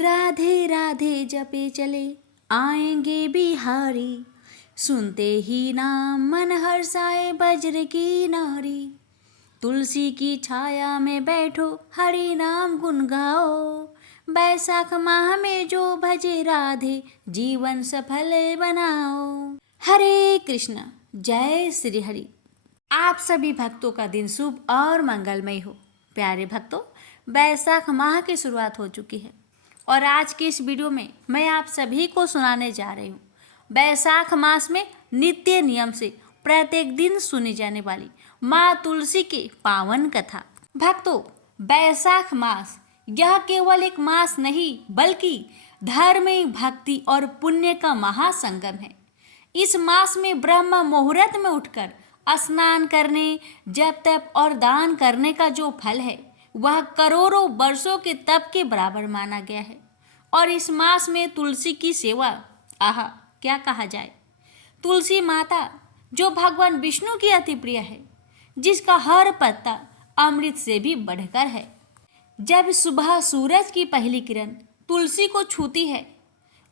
राधे राधे जपे चले आएंगे बिहारी, सुनते ही नाम मन हर्षाए बज्र की नारी। तुलसी की छाया में बैठो हरि नाम गुन गाओ, बैसाख माह में जो भजे राधे जीवन सफल बनाओ। हरे कृष्ण, जय श्री हरि। आप सभी भक्तों का दिन शुभ और मंगलमय हो। प्यारे भक्तों, बैसाख माह की शुरुआत हो चुकी है और आज की इस वीडियो में मैं आप सभी को सुनाने जा रही हूँ बैसाख मास में नित्य नियम से प्रत्येक दिन सुनी जाने वाली माँ तुलसी की पावन कथा। भक्तों, बैसाख मास यह केवल एक मास नहीं बल्कि धार्मिक भक्ति और पुण्य का महासंगम है। इस मास में ब्रह्म मुहूर्त में उठकर स्नान करने, जप तप और दान करने का जो फल है वह करोड़ों वर्षों के तप के बराबर माना गया है। और इस मास में तुलसी की सेवा, आहा क्या कहा जाए। तुलसी माता जो भगवान विष्णु की अति प्रिय है, जिसका हर पत्ता अमृत से भी बढ़कर है। जब सुबह सूरज की पहली किरण तुलसी को छूती है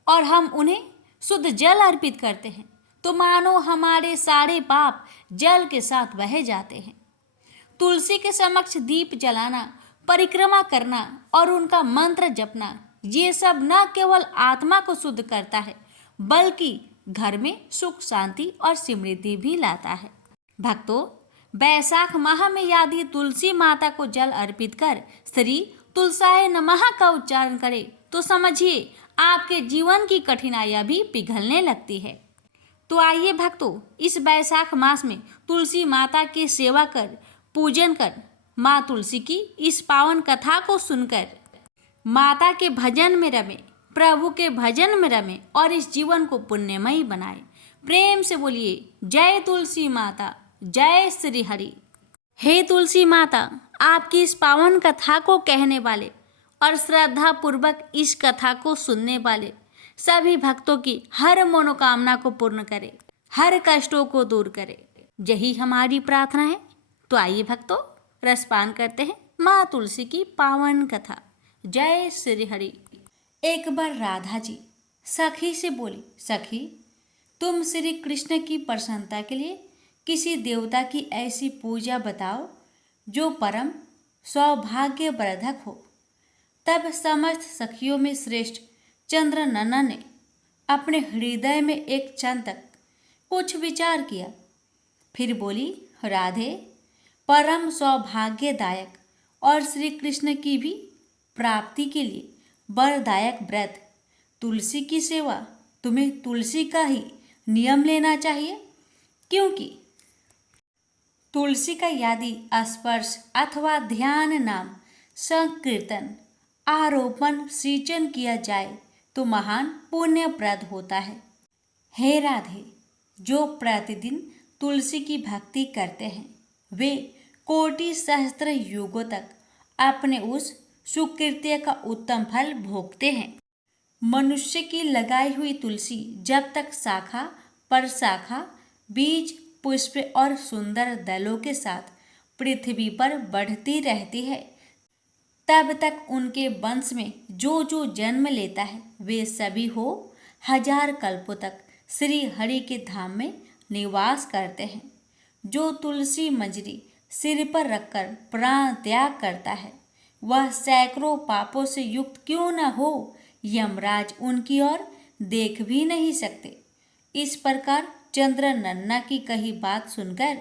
और हम उन्हें शुद्ध जल अर्पित करते हैं तो मानो हमारे सारे पाप जल के साथ बह जाते हैं। तुलसी के समक्ष दीप जलाना, परिक्रमा करना और उनका मंत्र जपना, ये सब न केवल आत्मा को शुद्ध करता है बल्कि घर में सुख शांति और समृद्धि भी लाता है। भक्तों, बैसाख माह में यदि तुलसी माता को जल अर्पित कर श्री तुलसाय नमः का उच्चारण करें तो समझिए आपके जीवन की कठिनाइयां भी पिघलने लगती है। तो आइए भक्तों, इस बैसाख मास में तुलसी माता की सेवा कर, पूजन कर, माँ तुलसी की इस पावन कथा को सुनकर माता के भजन में रमें, प्रभु के भजन में रमें और इस जीवन को पुण्यमयी बनाएं। प्रेम से बोलिए जय तुलसी माता, जय श्री हरि। हे तुलसी माता, आपकी इस पावन कथा को कहने वाले और श्रद्धा पूर्वक इस कथा को सुनने वाले सभी भक्तों की हर मनोकामना को पूर्ण करे, हर कष्टों को दूर करे, यही हमारी प्रार्थना है। तो आइए भक्तों, रसपान करते हैं माँ तुलसी की पावन कथा। जय श्री हरि। एक बार राधा जी सखी से बोली, सखी तुम श्री कृष्ण की प्रसन्नता के लिए किसी देवता की ऐसी पूजा बताओ जो परम सौभाग्यवर्धक हो। तब समस्त सखियों में श्रेष्ठ चंद्रनंदन ने अपने हृदय में एक क्षण तक कुछ विचार किया, फिर बोली, राधे परम सौभाग्यदायक और श्री कृष्ण की भी प्राप्ति के लिए वरदायक व्रत तुलसी की सेवा, तुम्हें तुलसी का ही नियम लेना चाहिए, क्योंकि तुलसी का यदि स्पर्श अथवा ध्यान, नाम संकीर्तन, आरोपण, सिंचन किया जाए तो महान पुण्यप्रद होता है। हे राधे, जो प्रतिदिन तुलसी की भक्ति करते हैं वे कोटि सहस्त्र युगों तक अपने उस सुकृत्य का उत्तम फल भोगते हैं। मनुष्य की लगाई हुई तुलसी जब तक शाखा पर शाखा, बीज, पुष्प और सुंदर दलों के साथ पृथ्वी पर बढ़ती रहती है, तब तक उनके वंश में जो जो जन्म लेता है वे सभी हो हजार कल्पों तक श्री हरि के धाम में निवास करते हैं। जो तुलसी मंजरी सिर पर रखकर प्राण त्याग करता है वह सैकड़ों पापों से युक्त क्यों न हो, यमराज उनकी ओर देख भी नहीं सकते। इस प्रकार चंद्रनंदना की कही बात सुनकर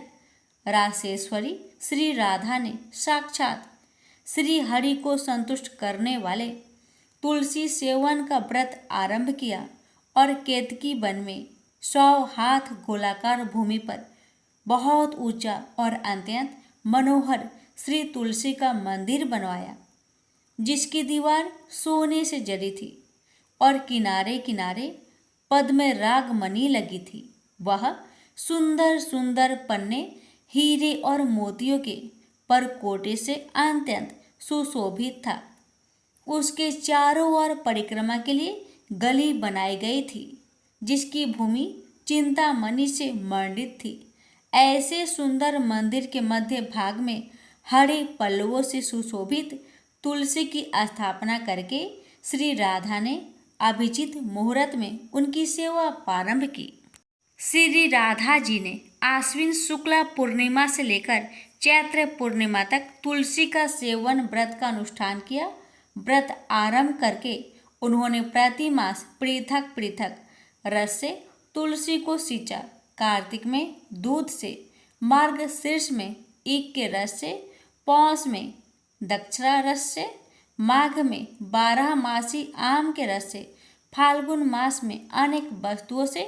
रासेश्वरी श्री राधा ने साक्षात श्री हरि को संतुष्ट करने वाले तुलसी सेवन का व्रत आरंभ किया और केतकी वन में 100 हाथ गोलाकार भूमि पर बहुत ऊंचा और अत्यंत मनोहर श्री तुलसी का मंदिर बनवाया, जिसकी दीवार सोने से जड़ी थी और किनारे किनारे पद्म राग मणि लगी थी। वह सुंदर सुंदर पन्ने हीरे और मोतियों के परकोटे से अत्यंत सुशोभित था। उसके चारों ओर परिक्रमा के लिए गली बनाई गई थी, जिसकी भूमि चिंतामणि से मंडित थी। ऐसे सुंदर मंदिर के मध्य भाग में हरे पल्लवों से सुशोभित तुलसी की स्थापना करके श्री राधा ने अभिजीत मुहूर्त में उनकी सेवा प्रारंभ की। श्री राधा जी ने आश्विन शुक्ला पूर्णिमा से लेकर चैत्र पूर्णिमा तक तुलसी का सेवन व्रत का अनुष्ठान किया। व्रत आरंभ करके उन्होंने प्रति मास पृथक पृथक रस से तुलसी को सींचा। कार्तिक में दूध से, मार्गशीर्ष में ईख के रस से, पौष में दक्षरा रस से, माघ में 12 मासी आम के रस से, फाल्गुन मास में अनेक वस्तुओं से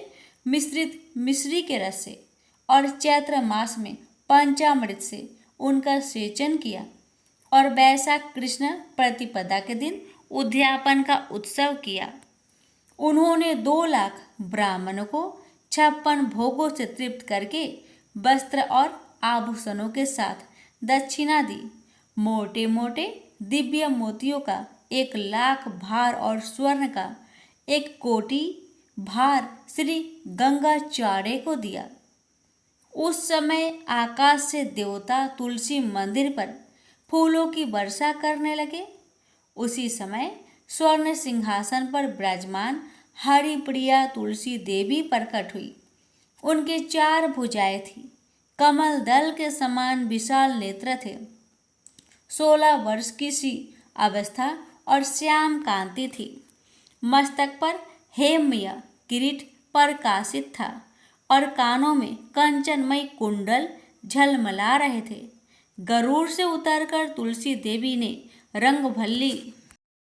मिश्रित मिश्री के रस से और चैत्र मास में पंचामृत से उनका सेचन किया और वैशाख कृष्ण प्रतिपदा के दिन उद्यापन का उत्सव किया। उन्होंने 2 लाख ब्राह्मणों को 56 भोगों से तृप्त करके वस्त्र और आभूषणों के साथ दक्षिणा दी। मोटे मोटे दिव्य मोतियों का 1 लाख भार और स्वर्ण का 1 कोटि भार श्री गंगाचार्य को दिया। उस समय आकाश से देवता तुलसी मंदिर पर फूलों की वर्षा करने लगे। उसी समय स्वर्ण सिंहासन पर विराजमान हरिप्रिया तुलसी देवी प्रकट हुई। उनके 4 भुजाएं थी, कमल दल के समान विशाल नेत्र थे, 16 वर्ष की सी अवस्था और श्याम कांति थी। मस्तक पर हेममय किरीट प्रकाशित था और कानों में कंचनमय कुंडल झलमला रहे थे। गरुड़ से उतरकर तुलसी देवी ने रंगभल्ली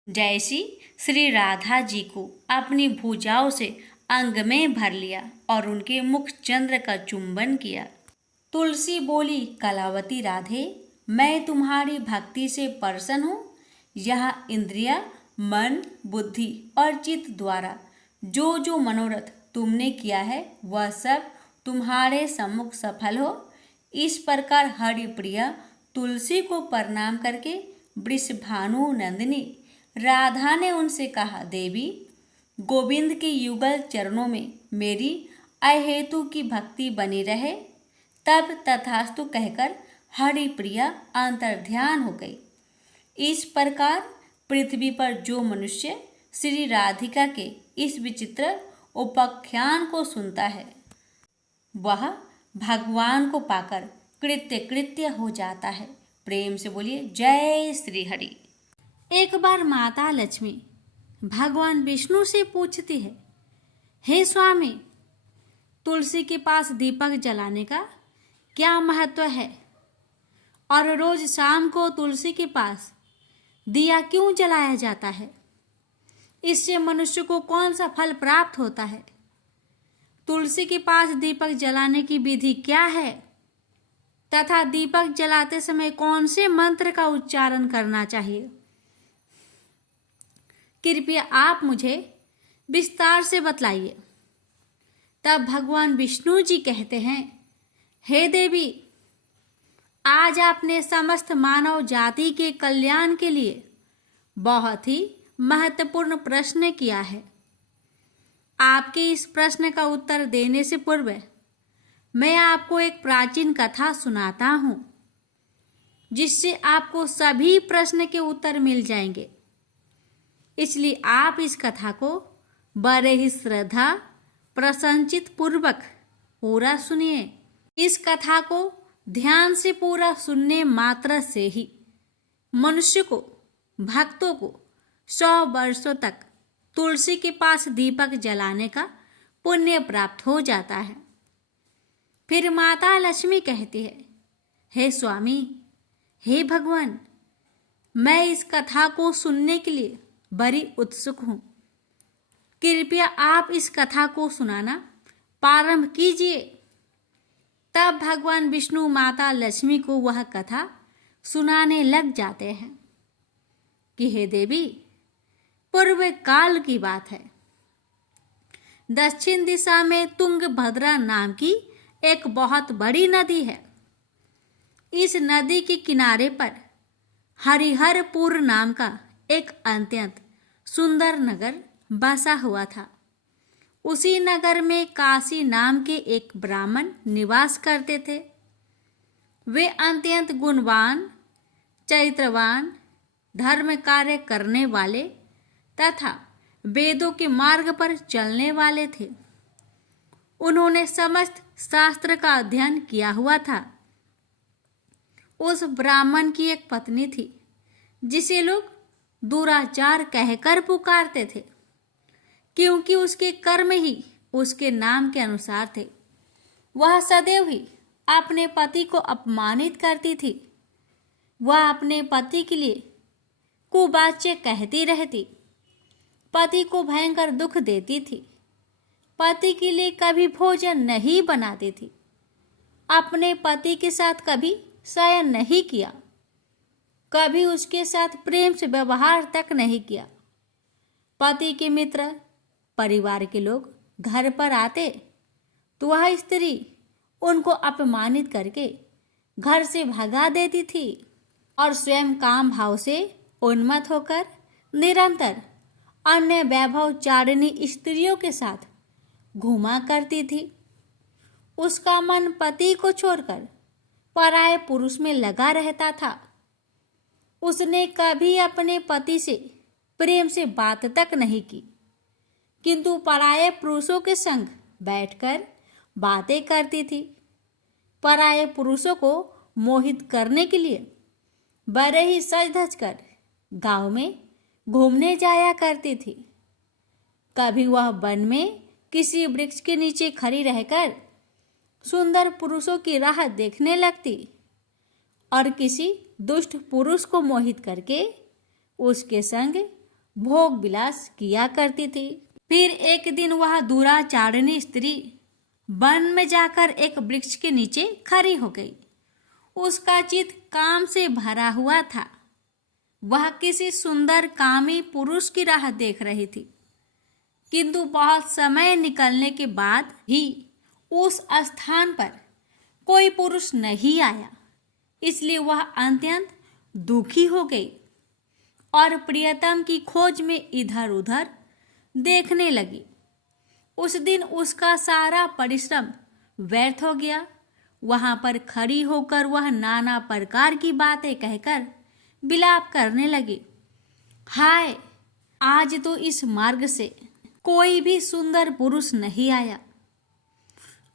जैसी श्री राधा जी को अपनी भुजाओं से अंग में भर लिया और उनके मुख चंद्र का चुंबन किया। तुलसी बोली, कलावती राधे, मैं तुम्हारी भक्ति से प्रसन्न हूँ। यह इंद्रिया, मन, बुद्धि और चित्त द्वारा जो जो मनोरथ तुमने किया है वह सब तुम्हारे सम्मुख सफल हो। इस प्रकार हरिप्रिया तुलसी को प्रणाम करके वृषभानु नंदिनी राधा ने उनसे कहा, देवी, गोविंद के युगल चरणों में मेरी अहेतु की भक्ति बनी रहे। तब तथास्तु कहकर हरिप्रिया अंतर्ध्यान हो गई। इस प्रकार पृथ्वी पर जो मनुष्य श्री राधिका के इस विचित्र उपाख्यान को सुनता है वह भगवान को पाकर कृत्य कृत्य हो जाता है। प्रेम से बोलिए जय श्री हरि। एक बार माता लक्ष्मी भगवान विष्णु से पूछती है, हे स्वामी, तुलसी के पास दीपक जलाने का क्या महत्व है और रोज शाम को तुलसी के पास दिया क्यों जलाया जाता है? इससे मनुष्य को कौन सा फल प्राप्त होता है? तुलसी के पास दीपक जलाने की विधि क्या है तथा दीपक जलाते समय कौन से मंत्र का उच्चारण करना चाहिए? कृपया आप मुझे विस्तार से बतलाइए। तब भगवान विष्णु जी कहते हैं, हे देवी, आज आपने समस्त मानव जाति के कल्याण के लिए बहुत ही महत्वपूर्ण प्रश्न किया है। आपके इस प्रश्न का उत्तर देने से पूर्व मैं आपको एक प्राचीन कथा सुनाता हूँ, जिससे आपको सभी प्रश्न के उत्तर मिल जाएंगे। इसलिए आप इस कथा को बड़े ही श्रद्धा प्रसन्नचित पूर्वक पूरा सुनिए। इस कथा को ध्यान से पूरा सुनने मात्र से ही मनुष्य को, भक्तों को 100 वर्षों तक तुलसी के पास दीपक जलाने का पुण्य प्राप्त हो जाता है। फिर माता लक्ष्मी कहती है, हे स्वामी, हे भगवान, मैं इस कथा को सुनने के लिए बड़ी उत्सुक हूँ। कृपया आप इस कथा को सुनाना प्रारंभ कीजिए। तब भगवान विष्णु माता लक्ष्मी को वह कथा सुनाने लग जाते हैं कि हे देवी, पूर्व काल की बात है। दक्षिण दिशा में तुंगभद्रा नाम की एक बहुत बड़ी नदी है। इस नदी के किनारे पर हरिहरपुर नाम का एक अत्यंत सुंदर नगर बसा हुआ था। उसी नगर में काशी नाम के एक ब्राह्मण निवास करते थे। वे अत्यंत गुणवान, चरित्रवान, धर्म कार्य करने वाले तथा वेदों के मार्ग पर चलने वाले थे। उन्होंने समस्त शास्त्र का अध्ययन किया हुआ था। उस ब्राह्मण की एक पत्नी थी जिसे लोग दुराचार कहकर पुकारते थे, क्योंकि उसके कर्म ही उसके नाम के अनुसार थे। वह सदैव ही अपने पति को अपमानित करती थी। वह अपने पति के लिए कुवाच्य कहती रहती, पति को भयंकर दुख देती थी, पति के लिए कभी भोजन नहीं बनाती थी, अपने पति के साथ कभी शयन नहीं किया, कभी उसके साथ प्रेम से व्यवहार तक नहीं किया। पति के मित्र, परिवार के लोग घर पर आते तो वह स्त्री उनको अपमानित करके घर से भगा देती थी और स्वयं काम भाव से उन्मत्त होकर निरंतर अन्य वैभव चारिणी स्त्रियों के साथ घूमा करती थी। उसका मन पति को छोड़कर पराये पुरुष में लगा रहता था। उसने कभी अपने पति से प्रेम से बात तक नहीं की, किंतु पराये पुरुषों के संग बैठकर बातें करती थी। पराये पुरुषों को मोहित करने के लिए बड़े ही सज धज कर गांव में घूमने जाया करती थी। कभी वह वन में किसी वृक्ष के नीचे खड़ी रहकर सुंदर पुरुषों की राह देखने लगती और किसी दुष्ट पुरुष को मोहित करके उसके संग भोग विलास किया करती थी। फिर एक दिन वह दुराचारिणी स्त्री वन में जाकर एक वृक्ष के नीचे खड़ी हो गई। उसका चित्त काम से भरा हुआ था। वह किसी सुंदर कामी पुरुष की राह देख रही थी, किंतु बहुत समय निकलने के बाद भी उस स्थान पर कोई पुरुष नहीं आया। इसलिए वह अत्यंत दुखी हो गई और प्रियतम की खोज में इधर उधर देखने लगी। उस दिन उसका सारा परिश्रम व्यर्थ हो गया। वहां पर खड़ी होकर वह नाना प्रकार की बातें कहकर विलाप करने लगी। हाय, आज तो इस मार्ग से कोई भी सुंदर पुरुष नहीं आया।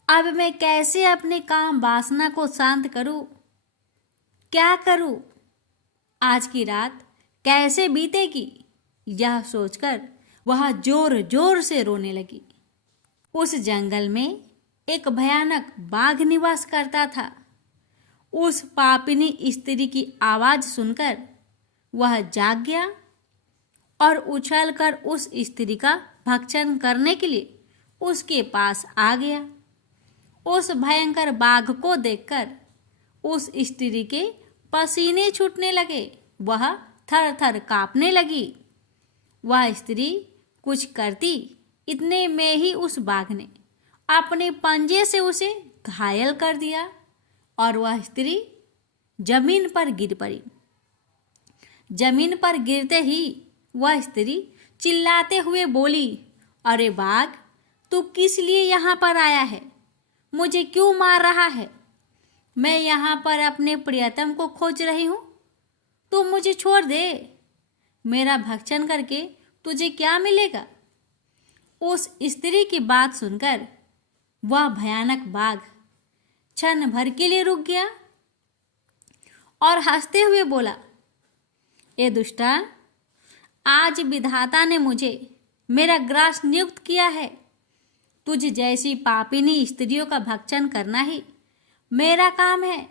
अब मैं कैसे अपने काम वासना को शांत करूं? क्या करूं? आज की रात कैसे बीतेगी? यह सोचकर वह जोर जोर से रोने लगी। उस जंगल में एक भयानक बाघ निवास करता था। उस पापिनी स्त्री की आवाज सुनकर वह जाग गया और उछलकर उस स्त्री का भक्षण करने के लिए उसके पास आ गया। उस भयंकर बाघ को देखकर उस स्त्री के पसीने छूटने लगे। वह थर थर कांपने लगी। वह स्त्री कुछ करती, इतने में ही उस बाघ ने अपने पंजे से उसे घायल कर दिया और वह स्त्री जमीन पर गिर पड़ी। जमीन पर गिरते ही वह स्त्री चिल्लाते हुए बोली, अरे बाघ, तू किस लिए यहाँ पर आया है? मुझे क्यों मार रहा है? मैं यहाँ पर अपने प्रियतम को खोज रही हूँ। तू मुझे छोड़ दे। मेरा भक्षण करके तुझे क्या मिलेगा? उस स्त्री की बात सुनकर वह भयानक बाघ क्षण भर के लिए रुक गया और हंसते हुए बोला, ए दुष्टा, आज विधाता ने मुझे मेरा ग्रास नियुक्त किया है। तुझ जैसी पापिनी स्त्रियों का भक्षण करना ही मेरा काम है,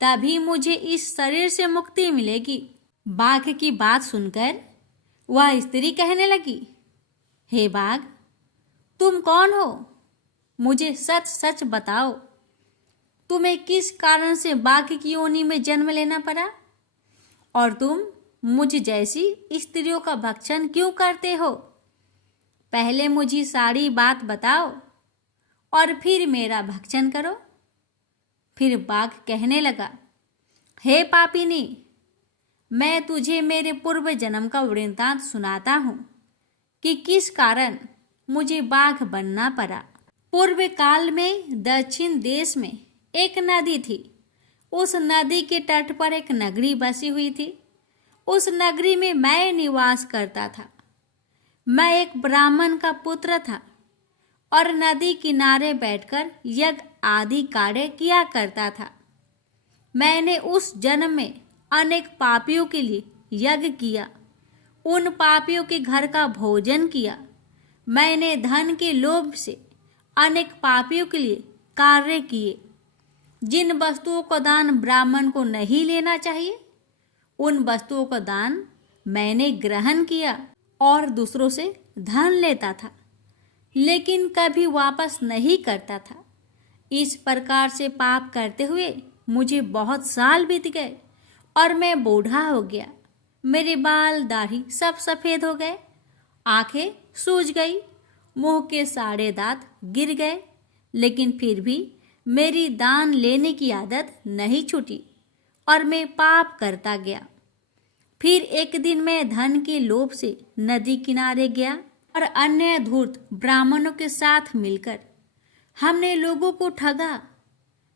तभी मुझे इस शरीर से मुक्ति मिलेगी। बाघ की बात सुनकर वह स्त्री कहने लगी, हे बाघ, तुम कौन हो? मुझे सच सच बताओ, तुम्हें किस कारण से बाघ की योनि में जन्म लेना पड़ा और तुम मुझ जैसी स्त्रियों का भक्षण क्यों करते हो? पहले मुझे सारी बात बताओ और फिर मेरा भक्षण करो। फिर बाघ कहने लगा, हे पापिनी, मैं तुझे मेरे पूर्व जन्म का वृत्तांत सुनाता हूँ कि किस कारण मुझे बाघ बनना पड़ा। पूर्व काल में दक्षिण देश में एक नदी थी। उस नदी के तट पर एक नगरी बसी हुई थी। उस नगरी में मैं निवास करता था। मैं एक ब्राह्मण का पुत्र था और नदी किनारे बैठकर यज्ञ आदि कार्य किया करता था। मैंने उस जन्म में अनेक पापियों के लिए यज्ञ किया, उन पापियों के घर का भोजन किया। मैंने धन के लोभ से अनेक पापियों के लिए कार्य किए। जिन वस्तुओं का दान ब्राह्मण को नहीं लेना चाहिए, उन वस्तुओं का दान मैंने ग्रहण किया और दूसरों से धन लेता था, लेकिन कभी वापस नहीं करता था। इस प्रकार से पाप करते हुए मुझे बहुत साल बीत गए और मैं बूढ़ा हो गया। मेरे बाल दाढ़ी सब सफ़ेद हो गए, आंखें सूज गई, मुंह के सारे दांत गिर गए, लेकिन फिर भी मेरी दान लेने की आदत नहीं छूटी और मैं पाप करता गया। फिर एक दिन मैं धन के लोभ से नदी किनारे गया और अन्य धूर्त ब्राह्मणों के साथ मिलकर हमने लोगों को ठगा।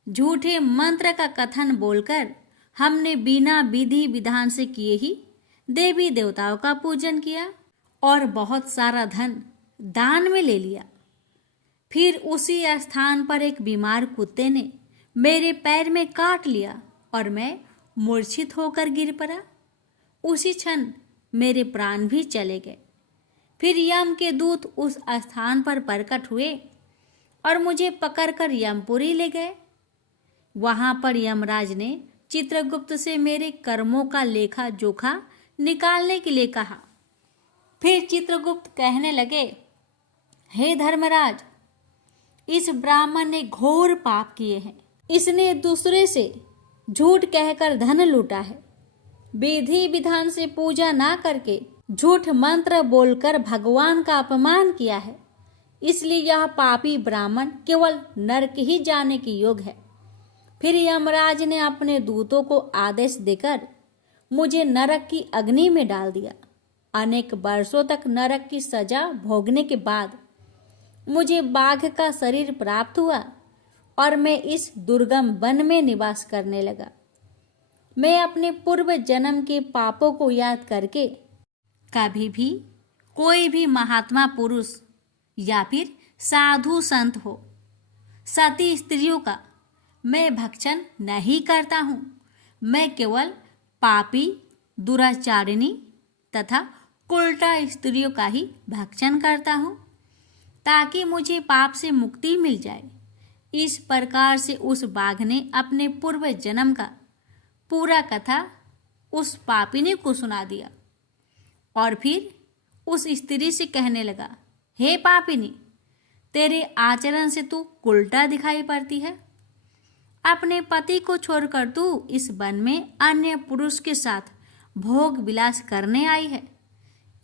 झूठे मंत्र का कथन बोलकर हमने बिना विधि विधान से किए ही देवी देवताओं का पूजन किया और बहुत सारा धन दान में ले लिया। फिर उसी स्थान पर एक बीमार कुत्ते ने मेरे पैर में काट लिया और मैं मूर्छित होकर गिर पड़ा। उसी क्षण मेरे प्राण भी चले गए। फिर यम के दूत उस स्थान पर प्रकट हुए और मुझे पकड़कर यमपुरी ले गए। वहां पर यमराज ने चित्रगुप्त से मेरे कर्मों का लेखा जोखा निकालने के लिए कहा। फिर चित्रगुप्त कहने लगे, हे धर्मराज, इस ब्राह्मण ने घोर पाप किए हैं। इसने दूसरे से झूठ कहकर धन लूटा है, विधि विधान से पूजा ना करके झूठ मंत्र बोलकर भगवान का अपमान किया है। इसलिए यह पापी ब्राह्मण केवल नरक ही जाने के योग्य है। फिर यमराज ने अपने दूतों को आदेश देकर मुझे नरक की अग्नि में डाल दिया। अनेक वर्षों तक नरक की सजा भोगने के बाद मुझे बाघ का शरीर प्राप्त हुआ और मैं इस दुर्गम वन में निवास करने लगा। मैं अपने पूर्व जन्म के पापों को याद करके कभी भी कोई भी महात्मा पुरुष या फिर साधु संत हो, सती स्त्रियों का मैं भक्षण नहीं करता हूँ। मैं केवल पापी, दुराचारिणी तथा उल्टा स्त्रियों का ही भक्षण करता हूँ, ताकि मुझे पाप से मुक्ति मिल जाए। इस प्रकार से उस बाघ ने अपने पूर्व जन्म का पूरा कथा उस पापिनी को सुना दिया और फिर उस स्त्री से कहने लगा, हे पापिनी, तेरे आचरण से तू उल्टा दिखाई पड़ती है। अपने पति को छोड़कर तू इस वन में अन्य पुरुष के साथ भोग विलास करने आई है,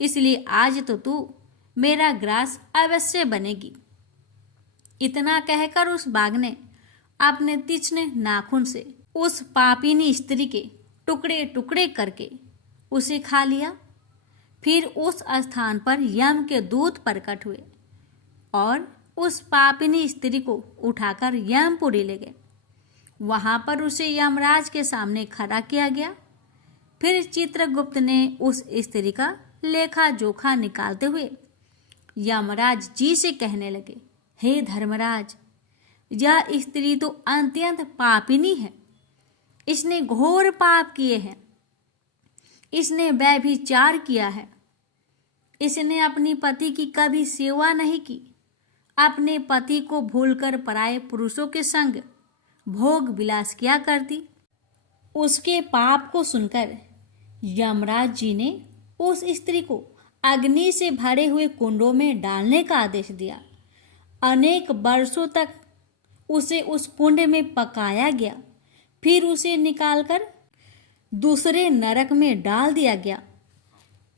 इसलिए आज तो तू मेरा ग्रास अवश्य बनेगी। इतना कहकर उस बाघ ने अपने तीक्ष्ण नाखून से उस पापिनी स्त्री के टुकड़े टुकड़े करके उसे खा लिया। फिर उस स्थान पर यम के दूत प्रकट हुए और उस पापिनी स्त्री को उठाकर यमपुरी ले गए। वहां पर उसे यमराज के सामने खड़ा किया गया। फिर चित्रगुप्त ने उस स्त्री का लेखा जोखा निकालते हुए यमराज जी से कहने लगे, हे धर्मराज, यह स्त्री तो अत्यंत पापिनी है। इसने घोर पाप किए हैं। इसने व्यभिचार किया है। इसने अपनी पति की कभी सेवा नहीं की। अपने पति को भूलकर पराये पुरुषों के संग भोग विलास किया करती। उसके पाप को सुनकर यमराज जी ने उस स्त्री को अग्नि से भरे हुए कुंडों में डालने का आदेश दिया। अनेक वर्षों तक उसे उस कुंड में पकाया गया। फिर उसे निकालकर दूसरे नरक में डाल दिया गया।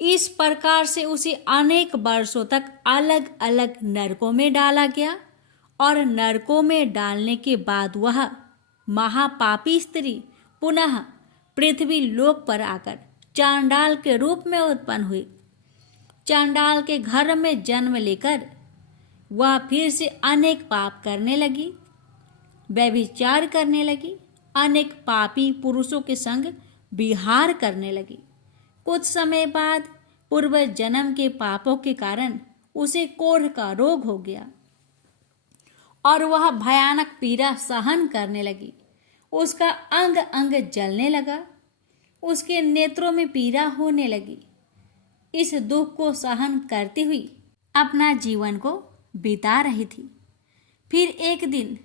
इस प्रकार से उसे अनेक वर्षों तक अलग अलग नरकों में डाला गया और नरकों में डालने के बाद वह महापापी स्त्री पुनः पृथ्वी लोक पर आकर चांडाल के रूप में उत्पन्न हुई। चांडाल के घर में जन्म लेकर वह फिर से अनेक पाप करने लगी, व्यभिचार करने लगी, अनेक पापी पुरुषों के संग विहार करने लगी। कुछ समय बाद पूर्व जन्म के पापों के कारण उसे कोढ़ का रोग हो गया और वह भयानक पीड़ा सहन करने लगी। उसका अंग अंग जलने लगा, उसके नेत्रों में पीड़ा होने लगी। इस दुख को सहन करती हुई अपना जीवन को बिता रही थी। फिर एक दिन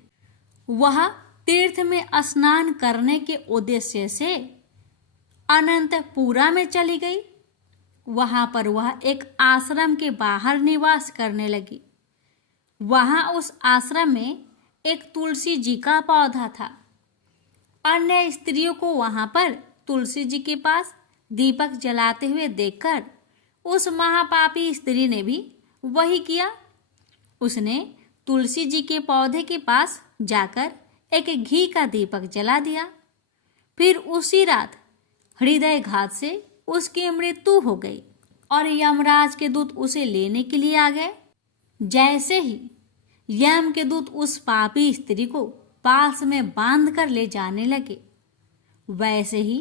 वह तीर्थ में स्नान करने के उद्देश्य से अनंतपुरा में चली गई। वहां पर वह एक आश्रम के बाहर निवास करने लगी। वहां उस आश्रम में एक तुलसी जी का पौधा था। अन्य स्त्रियों को वहां पर तुलसी जी के पास दीपक जलाते हुए देखकर उस महापापी स्त्री ने भी वही किया। उसने तुलसी जी के पौधे के पास जाकर एक घी का दीपक जला दिया। फिर उसी रात हृदयघात से उसकी मृत्यु हो गई और यमराज के दूत उसे लेने के लिए आ गए। जैसे ही यम के दूत उस पापी स्त्री को पास में बांध कर ले जाने लगे, वैसे ही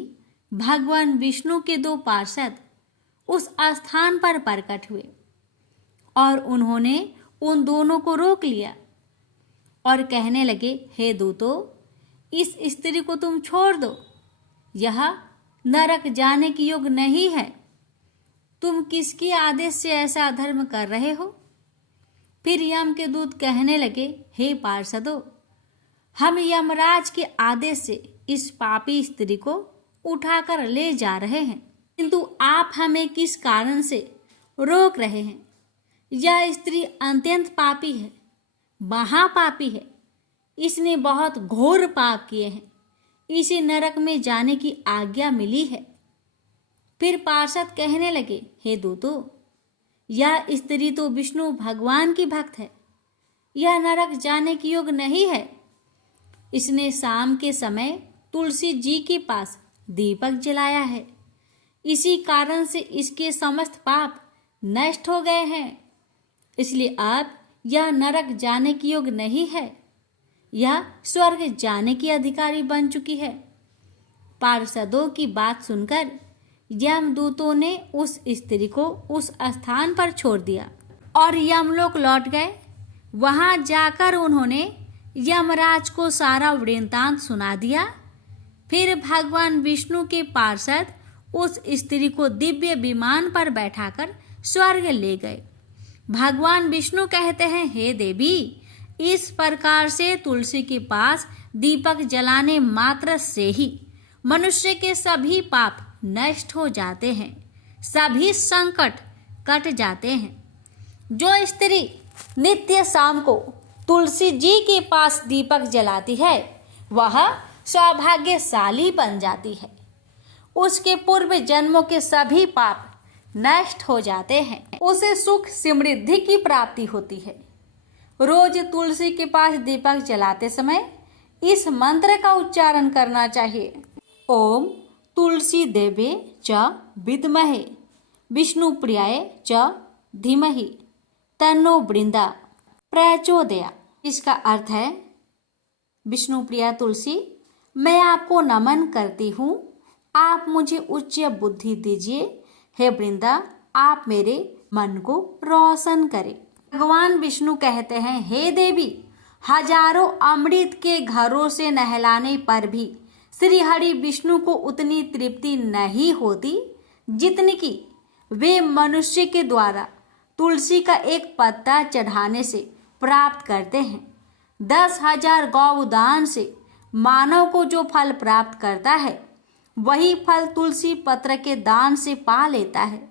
भगवान विष्णु के दो पार्षद उस स्थान पर प्रकट हुए और उन्होंने उन दोनों को रोक लिया और कहने लगे, हे दूतों, इस स्त्री को तुम छोड़ दो, यह नरक जाने की योग्य नहीं है। तुम किसके आदेश से ऐसा अधर्म कर रहे हो? फिर यम के दूत कहने लगे, हे पार्षदों, हम यमराज के आदेश से इस पापी स्त्री को उठाकर ले जा रहे हैं, किंतु आप हमें किस कारण से रोक रहे हैं? यह स्त्री अत्यंत पापी है, महापापी है। इसने बहुत घोर पाप किए हैं, इसे नरक में जाने की आज्ञा मिली है। फिर पार्षद कहने लगे, हे दूतों, यह स्त्री तो विष्णु भगवान की भक्त है, यह नरक जाने की योग्य नहीं है। इसने शाम के समय तुलसी जी के पास दीपक जलाया है, इसी कारण से इसके समस्त पाप नष्ट हो गए हैं। इसलिए अब यह नरक जाने की योग्य नहीं है, यह स्वर्ग जाने की अधिकारी बन चुकी है। पार्षदों की बात सुनकर यमदूतों ने उस स्त्री को उस स्थान पर छोड़ दिया और यमलोक लौट गए। वहां जाकर उन्होंने यमराज को सारा वृत्तांत सुना दिया। फिर भगवान विष्णु के पार्षद उस स्त्री को दिव्य विमान पर बैठाकर स्वर्ग ले गए। भगवान विष्णु कहते हैं, हे देवी, इस प्रकार से तुलसी के पास दीपक जलाने मात्र से ही मनुष्य के सभी पाप नष्ट हो जाते हैं, सभी संकट कट जाते हैं। जो स्त्री नित्य शाम को तुलसी जी के पास दीपक जलाती है, वह सौभाग्यशाली बन जाती है। उसके पूर्व जन्मों के सभी पाप नष्ट हो जाते हैं, उसे सुख समृद्धि की प्राप्ति होती है। रोज तुलसी के पास दीपक जलाते समय इस मंत्र का उच्चारण करना चाहिए। ओम तुलसी देवे च विद्महे विष्णु प्रियाय च धीमहि तन्नो वृंदा प्रचोदया। इसका अर्थ है, विष्णु प्रिया तुलसी, मैं आपको नमन करती हूँ, आप मुझे उच्च बुद्धि दीजिए। हे वृंदा, आप मेरे मन को रोशन करें। भगवान विष्णु कहते हैं, हे देवी, हजारों अमृत के घरों से नहलाने पर भी श्री हरि विष्णु को उतनी तृप्ति नहीं होती जितनी कि वे मनुष्य के द्वारा तुलसी का एक पत्ता चढ़ाने से प्राप्त करते हैं। 10,000 गौदान से मानव को जो फल प्राप्त करता है, वही फल तुलसी पत्र के दान से पा लेता है।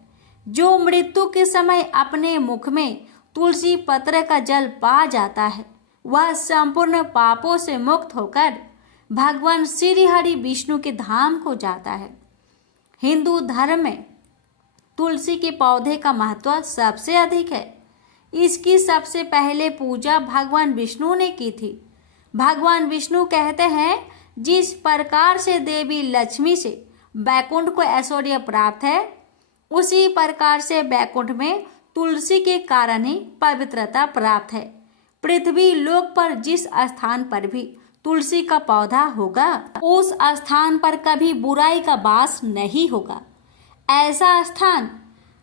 जो मृत्यु के समय अपने मुख में तुलसी पत्र का जल पा जाता है, वह संपूर्ण पापों से मुक्त होकर भगवान श्री हरि विष्णु के धाम को जाता है। हिंदू धर्म में तुलसी के पौधे का महत्व सबसे अधिक है। इसकी सबसे पहले पूजा भगवान विष्णु ने की थी। भगवान विष्णु कहते हैं, जिस प्रकार से देवी लक्ष्मी से बैकुंठ को ऐश्वर्य प्राप्त है, उसी प्रकार से बैकुंठ में तुलसी के कारण ही पवित्रता प्राप्त है। पृथ्वी लोक पर जिस स्थान पर भी तुलसी का पौधा होगा, उस स्थान पर कभी बुराई का वास नहीं होगा। ऐसा स्थान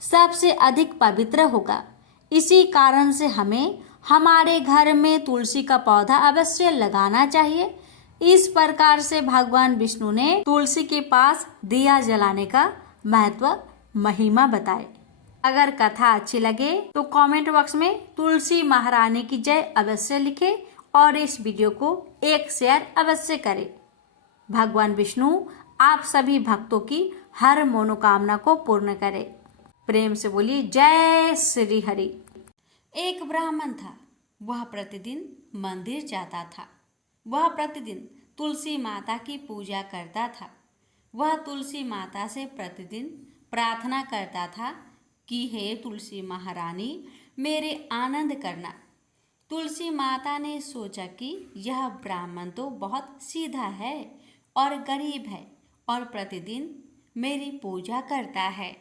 सबसे अधिक पवित्र होगा। इसी कारण से हमें हमारे घर में तुलसी का पौधा अवश्य लगाना चाहिए। इस प्रकार से भगवान विष्णु ने तुलसी के पास दिया जलाने का महत्व, महिमा बताए। अगर कथा अच्छी लगे तो कमेंट बॉक्स में तुलसी महारानी की जय अवश्य लिखें और इस वीडियो को एक शेयर अवश्य करें। भगवान विष्णु आप सभी भक्तों की हर मनोकामना को पूर्ण करे। प्रेम से बोलिए जय श्री हरि। एक ब्राह्मण था, वह प्रतिदिन मंदिर जाता था। वह प्रतिदिन तुलसी माता की पूजा करता था। वह तुलसी माता से प्रतिदिन प्रार्थना करता था कि हे तुलसी महारानी, मेरे आनंद करना। तुलसी माता ने सोचा कि यह ब्राह्मण तो बहुत सीधा है और गरीब है और प्रतिदिन मेरी पूजा करता है,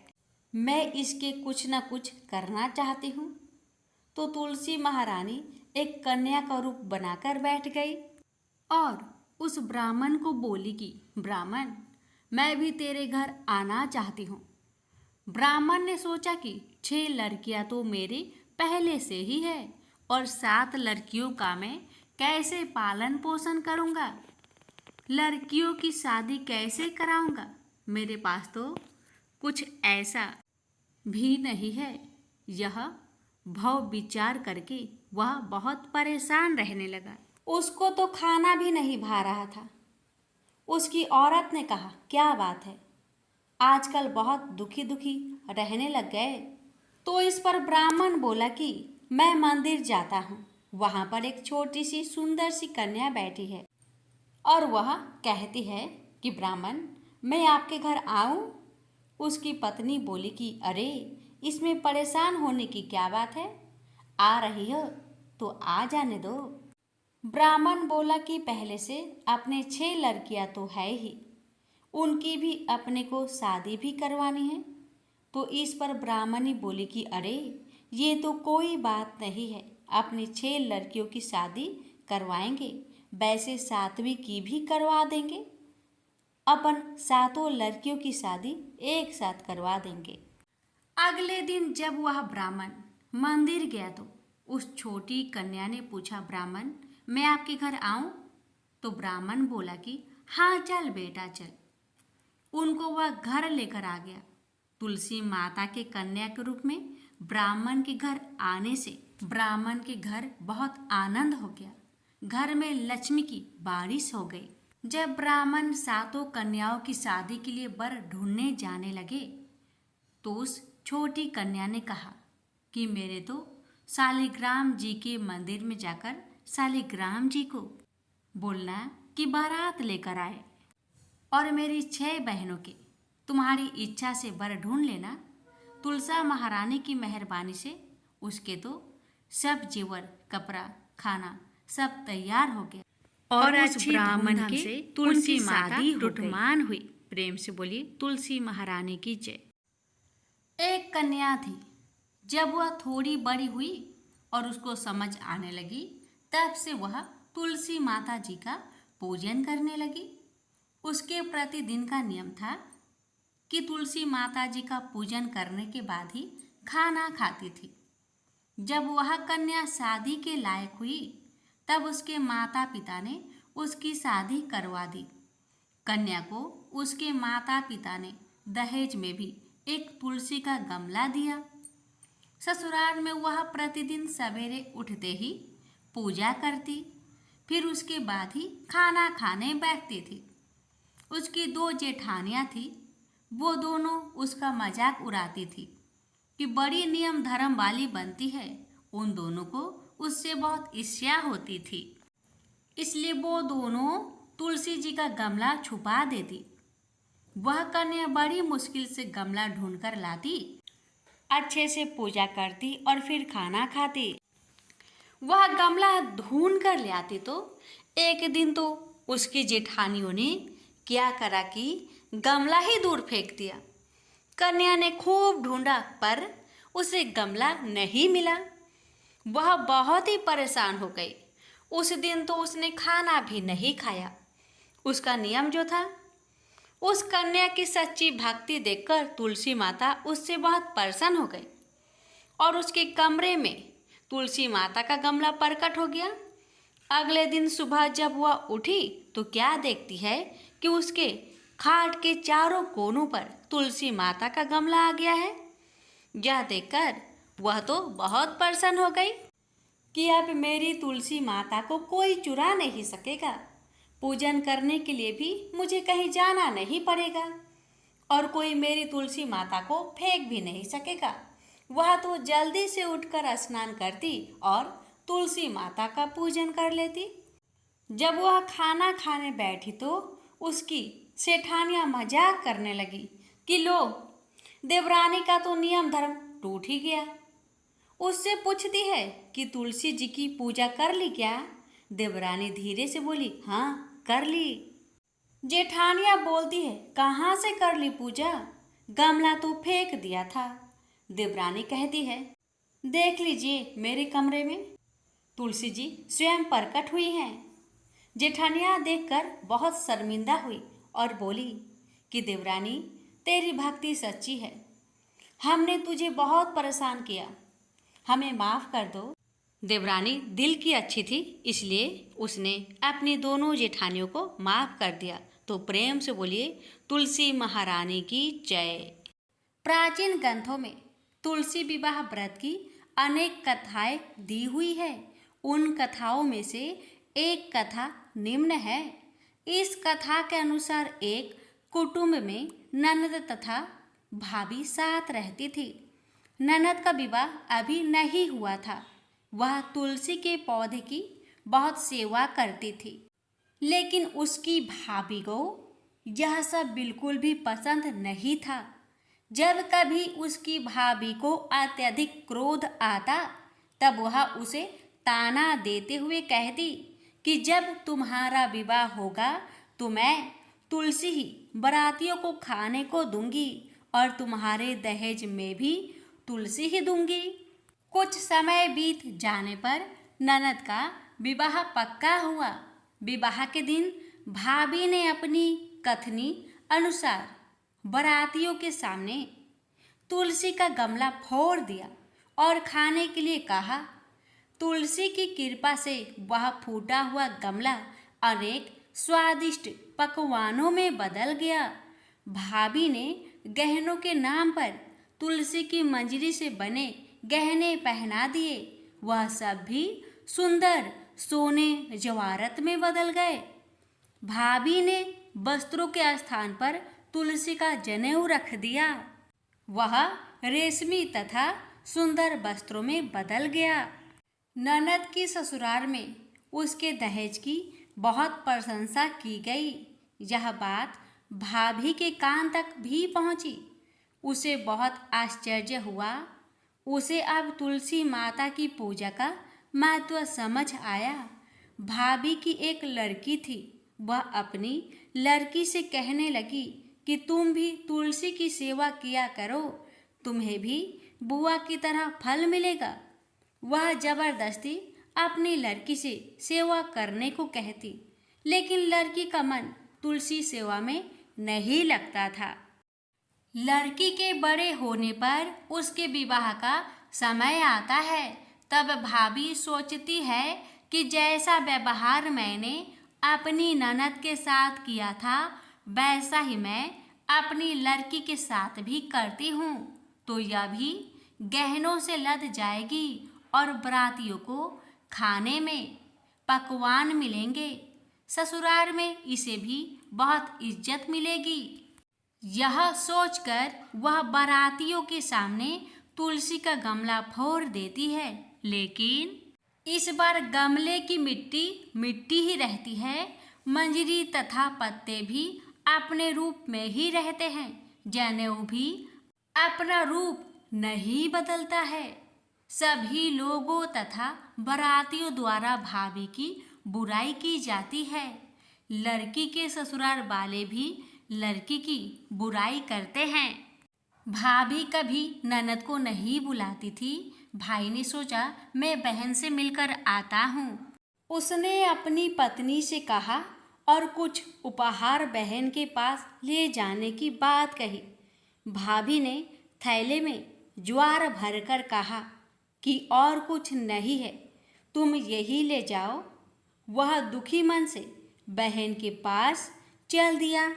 मैं इसके कुछ न कुछ करना चाहती हूँ। तो तुलसी महारानी एक कन्या का रूप बनाकर बैठ गई और उस ब्राह्मण को बोली कि ब्राह्मण, मैं भी तेरे घर आना चाहती हूँ। ब्राह्मण ने सोचा कि 6 लड़कियां तो मेरी पहले से ही है और 7 लड़कियों का मैं कैसे पालन पोषण करूँगा, लड़कियों की शादी कैसे कराऊँगा, मेरे पास तो कुछ ऐसा भी नहीं है। यह भव विचार करके वह बहुत परेशान रहने लगा। उसको तो खाना भी नहीं भा रहा था। उसकी औरत ने कहा, क्या बात है, आजकल बहुत दुखी दुखी रहने लग गए। तो इस पर ब्राह्मण बोला कि मैं मंदिर जाता हूँ, वहाँ पर एक छोटी सी सुंदर सी कन्या बैठी है और वह कहती है कि ब्राह्मण, मैं आपके घर आऊँ। उसकी पत्नी बोली कि अरे, इसमें परेशान होने की क्या बात है, आ रही हो तो आ जाने दो। ब्राह्मण बोला कि पहले से अपने 6 लड़कियां तो है ही, उनकी भी अपने को शादी भी करवानी है। तो इस पर ब्राह्मणी बोली कि अरे, ये तो कोई बात नहीं है, अपनी 6 लड़कियों की शादी करवाएंगे, वैसे 7वीं की भी करवा देंगे, अपन 7 लड़कियों की शादी एक साथ करवा देंगे। अगले दिन जब वह ब्राह्मण मंदिर गया तो उस छोटी कन्या ने पूछा, ब्राह्मण, मैं आपके घर आऊं? तो ब्राह्मण बोला कि हाँ चल बेटा चल। उनको वह घर लेकर आ गया। तुलसी माता के कन्या के रूप में ब्राह्मण के घर आने से ब्राह्मण के घर बहुत आनंद हो गया। घर में लक्ष्मी की बारिश हो गई। जब ब्राह्मण 7 कन्याओं की शादी के लिए वर ढूंढने जाने लगे तो उस छोटी कन्या ने कहा कि मेरे तो शालिग्राम जी के मंदिर में जाकर शालिग्राम जी को बोलना कि बारात लेकर आए और मेरी 6 बहनों के तुम्हारी इच्छा से वर ढूंढ लेना। तुलसा महारानी की मेहरबानी से उसके तो सब जेवर, कपड़ा, खाना सब तैयार हो गया और उस ब्राह्मण के तुलसी माता रुठमान हुई। प्रेम से बोलिए तुलसी महारानी की जय। एक कन्या थी, जब वह थोड़ी बड़ी हुई और उसको समझ आने लगी, तब से वह तुलसी माता जी का पूजन करने लगी। उसके प्रतिदिन का नियम था कि तुलसी माता जी का पूजन करने के बाद ही खाना खाती थी। जब वह कन्या शादी के लायक हुई तब उसके माता पिता ने उसकी शादी करवा दी। कन्या को उसके माता पिता ने दहेज में भी एक तुलसी का गमला दिया। ससुराल में वह प्रतिदिन सवेरे उठते ही पूजा करती, फिर उसके बाद ही खाना खाने बैठती थी। उसकी 2 जेठानियाँ थी, वो दोनों उसका मजाक उड़ाती थी कि बड़ी नियम धर्म वाली बनती है। उन दोनों को उससे बहुत ईर्ष्या होती थी, इसलिए वो दोनों तुलसी जी का गमला छुपा देती। वह कन्या बड़ी मुश्किल से गमला ढूंढकर लाती, अच्छे से पूजा करती और फिर खाना खाती। वह गमला ढूंढ कर ले आती तो एक दिन तो उसकी जेठानियों ने क्या करा कि गमला ही दूर फेंक दिया। कन्या ने खूब ढूंढा पर उसे गमला नहीं मिला। वह बहुत ही परेशान हो गई। उस दिन तो उसने खाना भी नहीं खाया। उसका नियम जो था उस कन्या की सच्ची भक्ति देखकर तुलसी माता उससे बहुत प्रसन्न हो गई और उसके कमरे में तुलसी माता का गमला प्रकट हो गया। अगले दिन सुबह जब वह उठी तो क्या देखती है कि उसके खाट के चारों कोनों पर तुलसी माता का गमला आ गया है। यह देखकर वह तो बहुत प्रसन्न हो गई कि अब मेरी तुलसी माता को कोई चुरा नहीं सकेगा। पूजन करने के लिए भी मुझे कहीं जाना नहीं पड़ेगा और कोई मेरी तुलसी माता को फेंक भी नहीं सकेगा। वह तो जल्दी से उठकर स्नान करती और तुलसी माता का पूजन कर लेती। जब वह खाना खाने बैठी तो उसकी सेठानियाँ मजाक करने लगी कि लो, देवरानी का तो नियम धर्म टूट ही गया। उससे पूछती है कि तुलसी जी की पूजा कर ली क्या? देवरानी धीरे से बोली, हाँ कर ली। जेठानियाँ बोलती है, कहाँ से कर ली पूजा? गमला तो फेंक दिया था। देवरानी कहती है, देख लीजिए मेरे कमरे में तुलसी जी स्वयं प्रकट हुई हैं। जेठानियाँ देखकर बहुत शर्मिंदा हुई और बोली कि देवरानी, तेरी भक्ति सच्ची है, हमने तुझे बहुत परेशान किया, हमें माफ़ कर दो। देवरानी दिल की अच्छी थी, इसलिए उसने अपनी दोनों जेठानियों को माफ़ कर दिया। तो प्रेम से बोलिए, तुलसी महारानी की जय। प्राचीन ग्रंथों में तुलसी विवाह व्रत की अनेक कथाएं दी हुई है। उन कथाओं में से एक कथा निम्न है। इस कथा के अनुसार एक कुटुंब में ननद तथा भाभी साथ रहती थी। ननद का विवाह अभी नहीं हुआ था। वह तुलसी के पौधे की बहुत सेवा करती थी, लेकिन उसकी भाभी को यह सब बिल्कुल भी पसंद नहीं था। जब कभी उसकी भाभी को अत्यधिक क्रोध आता तब वह उसे ताना देते हुए कहती कि जब तुम्हारा विवाह होगा तो मैं तुलसी ही बारातियों को खाने को दूंगी और तुम्हारे दहेज में भी तुलसी ही दूंगी। कुछ समय बीत जाने पर ननद का विवाह पक्का हुआ। विवाह के दिन भाभी ने अपनी कथनी अनुसार बारातियों के सामने तुलसी का गमला फोड़ दिया और खाने के लिए कहा। तुलसी की कृपा से वह फूटा हुआ गमला अनेक स्वादिष्ट पकवानों में बदल गया। भाभी ने गहनों के नाम पर तुलसी की मंजरी से बने गहने पहना दिए। वह सब भी सुंदर सोने जवाहरत में बदल गए। भाभी ने वस्त्रों के स्थान पर तुलसी का जनेऊ रख दिया। वह रेशमी तथा सुंदर वस्त्रों में बदल गया। ननद की ससुराल में उसके दहेज की बहुत प्रशंसा की गई। यह बात भाभी के कान तक भी पहुंची। उसे बहुत आश्चर्य हुआ। उसे अब तुलसी माता की पूजा का महत्व समझ आया। भाभी की एक लड़की थी। वह अपनी लड़की से कहने लगी कि तुम भी तुलसी की सेवा किया करो, तुम्हें भी बुआ की तरह फल मिलेगा। वह जबरदस्ती अपनी लड़की से सेवा करने को कहती, लेकिन लड़की का मन तुलसी सेवा में नहीं लगता था। लड़की के बड़े होने पर उसके विवाह का समय आता है। तब भाभी सोचती है कि जैसा व्यवहार मैंने अपनी ननद के साथ किया था वैसा ही मैं अपनी लड़की के साथ भी करती हूँ, तो यह भी गहनों से लद जाएगी और बारातियों को खाने में पकवान मिलेंगे। ससुराल में इसे भी बहुत इज्जत मिलेगी। यह सोचकर वह बारातियों के सामने तुलसी का गमला फोड़ देती है, लेकिन इस बार गमले की मिट्टी मिट्टी ही रहती है। मंजरी तथा पत्ते भी अपने रूप में ही रहते हैं। जनेऊ भी अपना रूप नहीं बदलता है। सभी लोगों तथा बारातियों द्वारा भाभी की बुराई की जाती है। लड़की के ससुराल वाले भी लड़की की बुराई करते हैं। भाभी कभी ननद को नहीं बुलाती थी। भाई ने सोचा मैं बहन से मिलकर आता हूँ। उसने अपनी पत्नी से कहा और कुछ उपहार बहन के पास ले जाने की बात कही। भाभी ने थैले में ज्वार भरकर कहा कि और कुछ नहीं है, तुम यही ले जाओ। वह दुखी मन से बहन के पास चल दिया।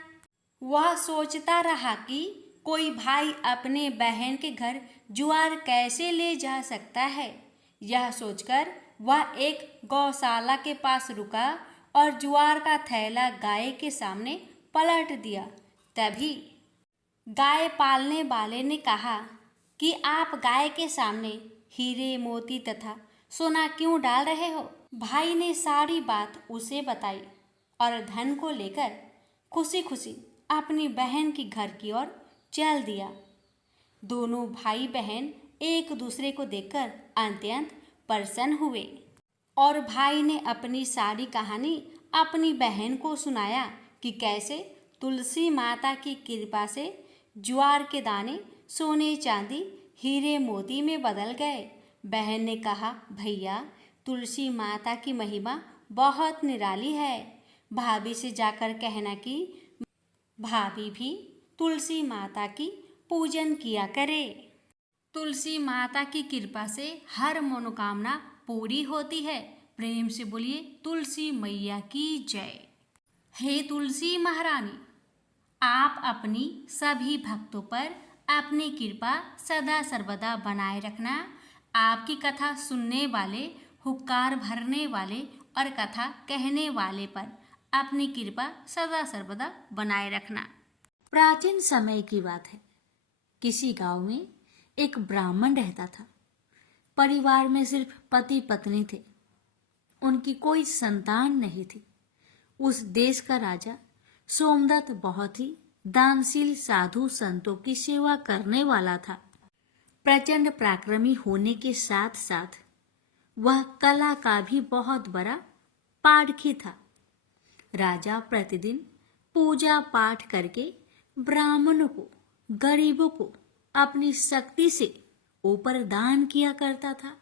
वह सोचता रहा कि कोई भाई अपने बहन के घर ज्वार कैसे ले जा सकता है। यह सोचकर वह एक गौशाला के पास रुका और ज्वार का थैला गाय के सामने पलट दिया। तभी गाय पालने वाले ने कहा कि आप गाय के सामने हीरे मोती तथा सोना क्यों डाल रहे हो। भाई ने सारी बात उसे बताई और धन को लेकर खुशी खुशी अपनी बहन की घर की ओर चल दिया। दोनों भाई बहन एक दूसरे को देखकर अत्यंत प्रसन्न हुए और भाई ने अपनी सारी कहानी अपनी बहन को सुनाया कि कैसे तुलसी माता की कृपा से ज्वार के दाने सोने चांदी हीरे मोती में बदल गए। बहन ने कहा, भैया तुलसी माता की महिमा बहुत निराली है। भाभी से जाकर कहना कि भाभी भी तुलसी माता की पूजन किया करे। तुलसी माता की कृपा से हर मनोकामना पूरी होती है। प्रेम से बोलिए तुलसी मैया की जय। हे तुलसी महारानी, आप अपनी सभी भक्तों पर अपनी कृपा सदा सर्वदा बनाए रखना। आपकी कथा सुनने वाले, हुक्कार भरने वाले और कथा कहने वाले पर अपनी कृपा सदा सर्वदा बनाए रखना। प्राचीन समय की बात है। किसी गांव में एक ब्राह्मण रहता था। परिवार में सिर्फ पति पत्नी थे। उनकी कोई संतान नहीं थी। उस देश का राजा सोमदत्त बहुत ही दानशील साधु संतों की सेवा करने वाला था। प्रचंड पराक्रमी होने के साथ साथ वह कला का भी बहुत बड़ा पारखी था। राजा प्रतिदिन पूजा पाठ करके ब्राह्मणों को, गरीबों को अपनी शक्ति से ऊपर दान किया करता था।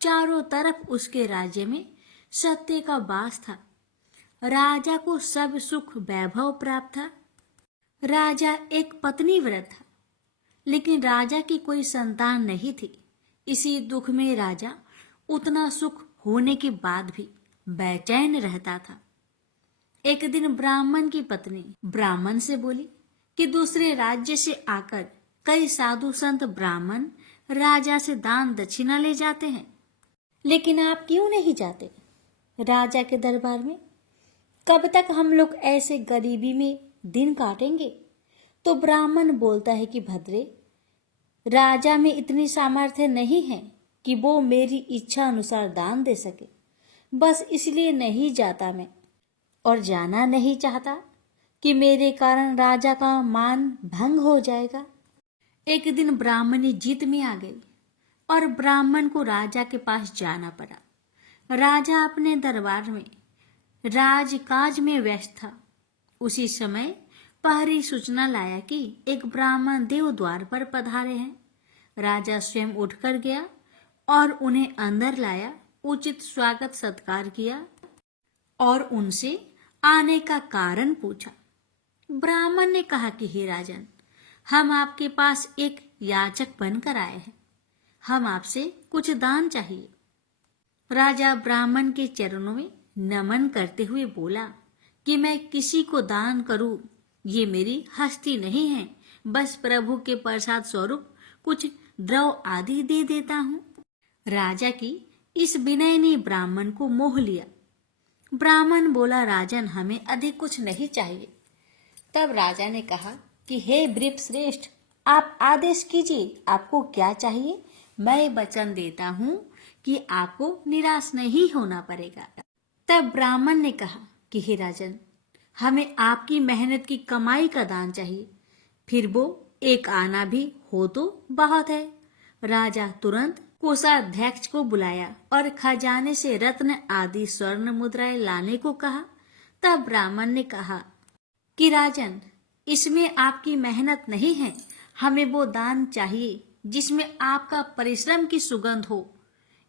चारों तरफ उसके राज्य में सत्य का वास था। राजा को सब सुख वैभव प्राप्त था। राजा एक पत्नी व्रत था, लेकिन राजा की कोई संतान नहीं थी। इसी दुख में राजा उतना सुख होने के बाद भी बेचैन रहता था। एक दिन ब्राह्मण की पत्नी ब्राह्मण से बोली कि दूसरे राज्य से आकर कई साधु संत ब्राह्मण राजा से दान दक्षिणा ले जाते हैं, लेकिन आप क्यों नहीं जाते राजा के दरबार में? कब तक हम लोग ऐसे गरीबी में दिन काटेंगे? तो ब्राह्मण बोलता है कि भद्रे, राजा में इतनी सामर्थ्य नहीं है कि वो मेरी इच्छा अनुसार दान दे सके। बस इसलिए नहीं जाता मैं, और जाना नहीं चाहता कि मेरे कारण राजा का मान भंग हो जाएगा। एक दिन ब्राह्मणी जीत में आ गई और ब्राह्मण को राजा के पास जाना पड़ा। राजा अपने दरबार में राजकाज में व्यस्त था। उसी समय पहरी सूचना लाया कि एक ब्राह्मण देव द्वार पर पधारे हैं। राजा स्वयं उठकर गया और उन्हें अंदर लाया, उचित स्वागत सत्कार किया और उनसे आने का कारण पूछा। ब्राह्मण ने कहा कि हे राजन, हम आपके पास एक याचक बनकर आए हैं। हम आपसे कुछ दान चाहिए। राजा ब्राह्मण के चरणों में नमन करते हुए बोला कि मैं किसी को दान करूं, ये मेरी हस्ती नहीं है। बस प्रभु के प्रसाद स्वरूप कुछ द्रव आदि दे देता हूं। राजा की इस विनय ने ब्राह्मण को मोह लिया। ब्राह्मण बोला, राजन, हमें अधिक कुछ नहीं चाहिए। तब राजा ने कहा कि हे ब्रीप श्रेष्ठ, आप आदेश कीजिए, आपको क्या चाहिए? मैं वचन देता हूं कि आपको निराश नहीं होना पड़ेगा। तब ब्राह्मण ने कहा कि हे राजन, हमें आपकी मेहनत की कमाई का दान चाहिए, फिर वो एक आना भी हो तो बहुत है। राजा तुरंत कोषाध्यक्ष को बुलाया और खजाने से रत्न आदि स्वर्ण मुद्राएं लाने को कहा। तब ब्राह्मण ने कहा कि राजन, इसमें आपकी मेहनत नहीं है, हमें वो दान चाहिए जिसमें आपका परिश्रम की सुगंध हो।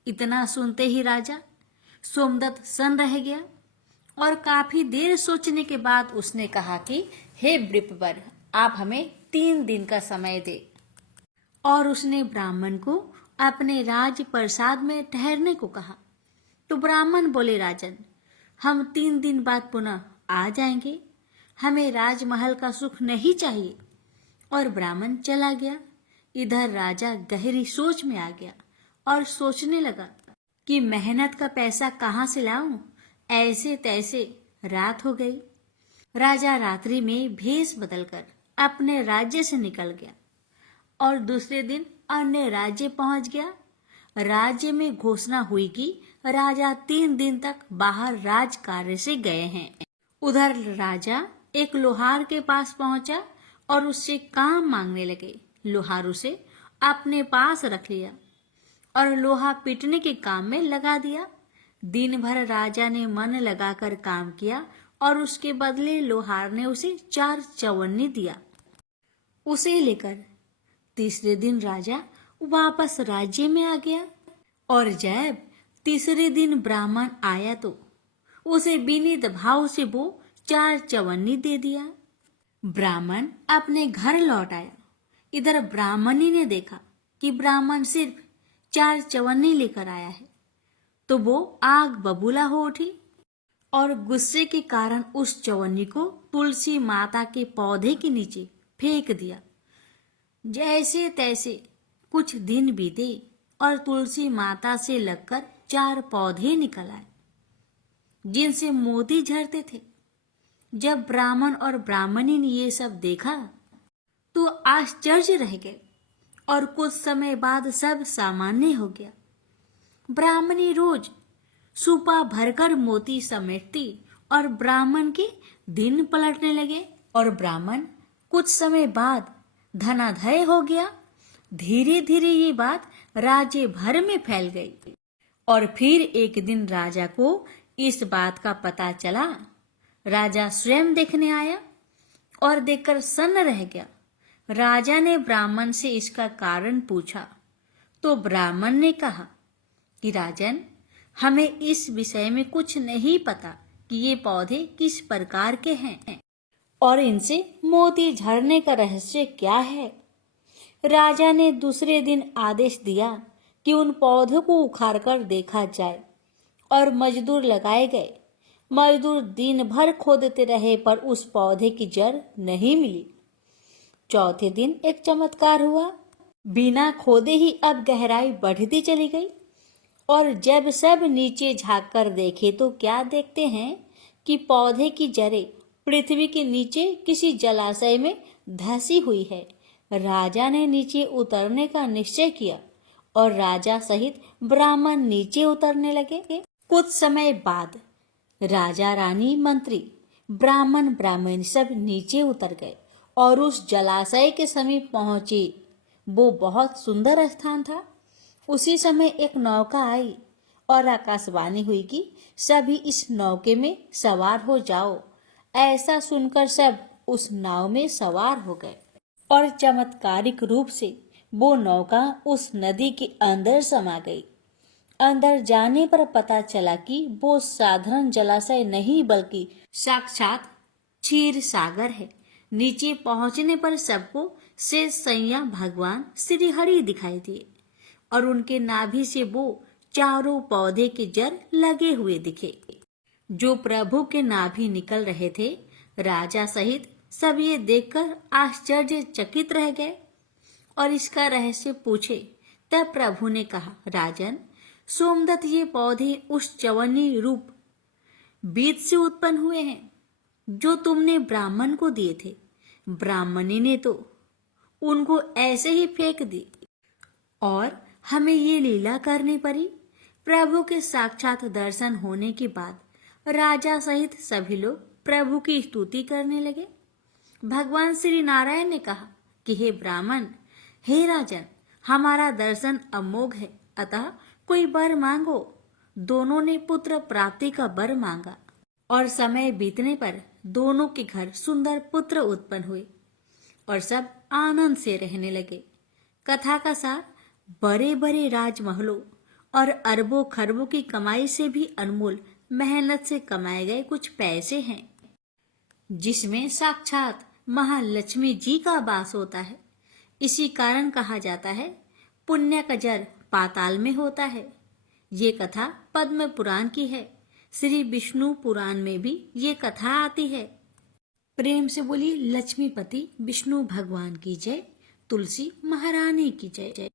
इतना सुनते ही राजा सोमदत्त सन्न रह गया। और काफी देर सोचने के बाद उसने कहा कि हे वृषपर, आप हमें 3 दिन का समय दे। और उसने ब्राह्मण को अपने राज प्रसाद में ठहरने को कहा। तो ब्राह्मण बोले, राजन, हम 3 दिन बाद पुनः आ जाएंगे, हमें राजमहल का सुख नहीं चाहिए। और ब्राह्मण चला गया। इधर राजा गहरी सोच में आ गया और सोचने लगा कि मेहनत का पैसा कहाँ से लाऊं। ऐसे तैसे रात हो गई। राजा रात्रि में भेष बदलकर अपने राज्य से निकल गया और दूसरे दिन अन्य राज्य पहुंच गया। राज्य में घोषणा हुई कि राजा 3 दिन तक बाहर राज कार्य से गए हैं। उधर राजा एक लोहार के पास पहुंचा और उससे काम मांगने लगे। लोहार उसे अपने पास रख लिया और लोहा पीटने के काम में लगा दिया। दिन भर राजा ने मन लगाकर काम किया और उसके बदले लोहार ने उसे 4 चवन्नी दिया। उसे लेकर तीसरे दिन राजा वापस राज्य में आ गया और जब तीसरे दिन ब्राह्मण आया तो उसे विनीत भाव से वो 4 चवन्नी दे दिया। ब्राह्मण अपने घर लौट आया। इधर ब्राह्मणी ने देखा कि ब्राह्मण सिर्फ 4 चवन्नी लेकर आया है, तो वो आग बबूला हो उठी और गुस्से के कारण उस चवन्नी को तुलसी माता के पौधे के नीचे फेंक दिया। जैसे तैसे कुछ दिन बीते और तुलसी माता से लगकर 4 पौधे निकल आए जिनसे मोती झरते थे। जब ब्राह्मण और ब्राह्मणी ने ये सब देखा तो आश्चर्य रह गए और कुछ समय बाद सब सामान्य हो गया। ब्राह्मणी रोज सुपा भरकर मोती समेटती और ब्राह्मण के दिन पलटने लगे और ब्राह्मण कुछ समय बाद धनाढ्य हो गया। धीरे धीरे ये बात राज्य भर में फैल गई और फिर एक दिन राजा को इस बात का पता चला। राजा स्वयं देखने आया और देखकर सन्न रह गया। राजा ने ब्राह्मण से इसका कारण पूछा तो ब्राह्मण ने कहा कि राजन, हमें इस विषय में कुछ नहीं पता कि ये पौधे किस प्रकार के हैं और इनसे मोती झरने का रहस्य क्या है। राजा ने दूसरे दिन आदेश दिया कि उन पौधों को उखाड़कर देखा जाए और मजदूर लगाए गए। मजदूर दिन भर खोदते रहे पर उस पौधे की जड़ नहीं मिली। चौथे दिन एक चमत्कार हुआ। बिना खोदे ही अब गहराई बढ़ती चली गई और जब सब नीचे झांक कर देखे तो क्या देखते हैं कि पौधे की जड़ें पृथ्वी के नीचे किसी जलाशय में धंसी हुई है। राजा ने नीचे उतरने का निश्चय किया और राजा सहित ब्राह्मण नीचे उतरने लगे। कुछ समय बाद राजा, रानी, मंत्री, ब्राह्मण, ब्राह्मणी सब नीचे उतर गए और उस जलाशय के समीप पहुंचे। वो बहुत सुंदर स्थान था। उसी समय एक नौका आई और आकाशवाणी हुई कि सभी इस नौके में सवार हो जाओ। ऐसा सुनकर सब उस नाव में सवार हो गए और चमत्कारिक रूप से वो नौका उस नदी के अंदर समा गई। अंदर जाने पर पता चला कि वो साधारण जलाशय नहीं बल्कि साक्षात क्षीर सागर है। नीचे पहुंचने पर सबको शेष सैया भगवान श्री हरि दिखाई दिए और उनके नाभि से वो चारों पौधे के जड़ लगे हुए दिखे जो प्रभु के नाभि निकल रहे थे। राजा सहित सब ये देखकर आश्चर्यचकित रह गए और इसका रहस्य पूछे। तब प्रभु ने कहा, राजन, सोमदत्त, ये पौधे उस चवन्नी रूप बीज से उत्पन्न हुए हैं जो तुमने ब्राह्मण को दिए थे। ब्राह्मणी ने तो उनको ऐसे ही फेंक दी और हमें ये लीला करनी पड़ी। प्रभु के साक्षात दर्शन होने के बाद राजा सहित सभी लोग प्रभु की स्तुति करने लगे। भगवान श्री नारायण ने कहा कि हे ब्राह्मण, हे राजन, हमारा दर्शन अमोघ है, अतः कोई वर मांगो। दोनों ने पुत्र प्राप्ति का वर मांगा और समय बीतने पर दोनों के घर सुंदर पुत्र उत्पन्न हुए और सब आनंद से रहने लगे। कथा का सार, बड़े बड़े राजमहलों और अरबों खरबों की कमाई से भी अनमोल मेहनत से कमाए गए कुछ पैसे हैं, जिसमें साक्षात महालक्ष्मी जी का वास होता है। इसी कारण कहा जाता है पुण्य का जड़ पाताल में होता है। ये कथा पद्म पुराण की है। श्री विष्णु पुराण में भी ये कथा आती है। प्रेम से बोली लक्ष्मीपति विष्णु भगवान की जय, तुलसी महारानी की जय।